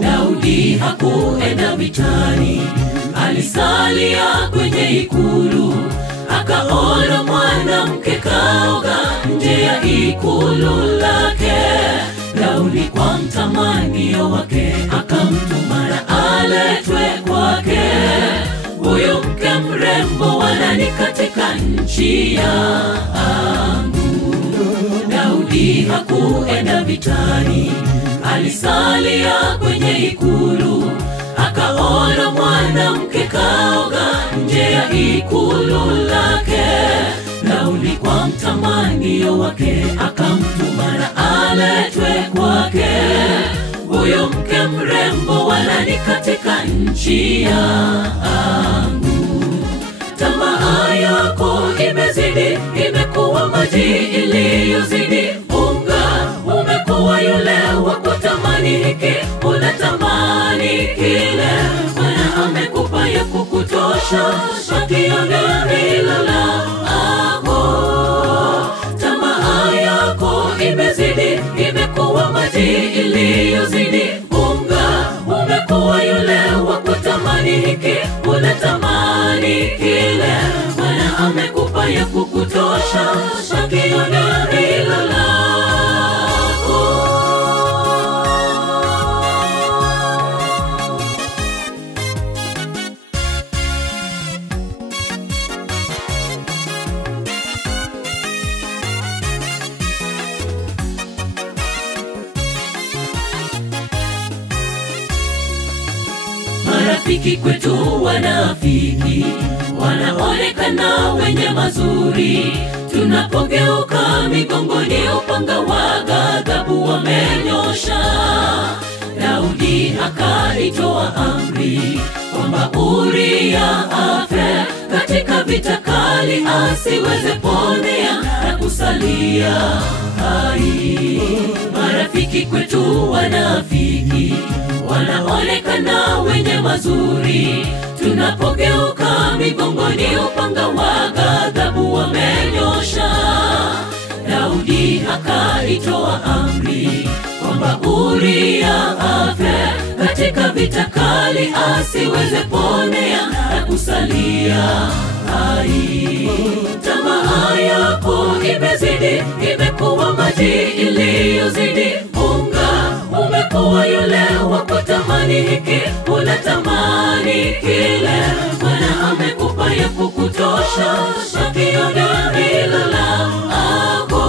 Daudi hakuenda vitani, alisalia kwenye ikulu. Akaona mwanamke kaoga nje ya ikulu lake. Daudi kwa mtamanio wake akamtuma aletwe kwake. Huyo mke mrembo wanani katika nchi yangu. Daudi hakuenda vitani, alisalia kwenye ikulu. Akaona mwanamke kaoga nje ya ikulu lake. Daudi kwa mtamanio wake akamtuma aletwe kwake. Huyo mke mrembo wanani katika nchi yangu. Tamaa yako imezidi, imekuwa maji iliyozidi unga. Umekuwa yule wa kutamani hiki, unatamani kile. Bwana amekupa ya kukutosha, shakione hilo lako. Tamaa yako imezidi, imekuwa maji iliyozidi unga. Umekuwa yule wa kutamani hiki, unatamani kile. Bwana amekupa ya kukutosha, shakione hilo lako. Marafiki kwetu wanafiki, wanaonekana wenye mazuri. Tunapogeuka migongoni, upanga wa ghadhabu wamenyosha. Daudi akaitoa amri kwamba Uria afe katika vita kali, asiweze ponea na kusalia hai. Marafiki kwetu wanafiki, wanaonekana wenye mazuri. Tunapogeuka migongoni, upanga wa ghadhabu wamenyosha. Daudi akaitoa amri kwamba Uria afe katika vita kali, asiweze ponea na kusalia hai. Tamaa yako imezidi, imekuwa maji iliyozidi unga. Umekuwa yule wa kutamani hiki, unatamani kile. Bwana amekupa ya kukutosha, shakione hilo lako.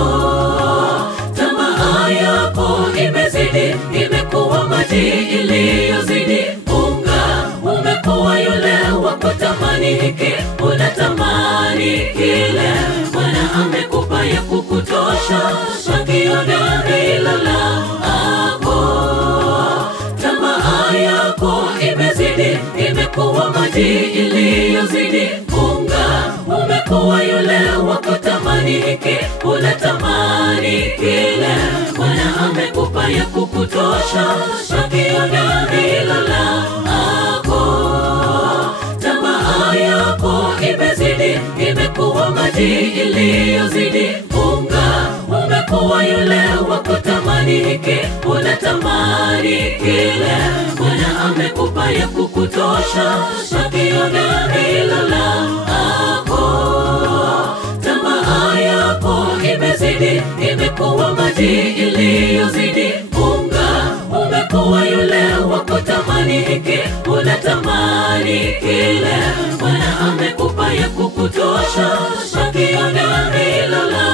Tamaa yako imezidi, imekuwa maji iliyozidi unga. Umekuwa yule wa kutamani hiki, unatamani kile. Bwana amekupa ya kukutosha, shakione hilo lako. Tamaa yako imezidi, imekuwa maji iliyozidi unga. Umekuwa yule wa kutamani hiki, unatamani kile. Bwana amekupa ya kukutosha, shakione hilo lako. Tamaa yako imezidi, imekuwa maji iliyozidi unga. Umekuwa yule wa kutamani hiki, unatamani kile. Bwana amekupa ya kukutosha, shakione hilo lako. Tamaa yako imezidi, imekuwa maji iliyozidi unga. Umekuwa yule wa kutamani hiki, unatamani kile. Bwana amekupa ya kukutosha, shakione hilo lako.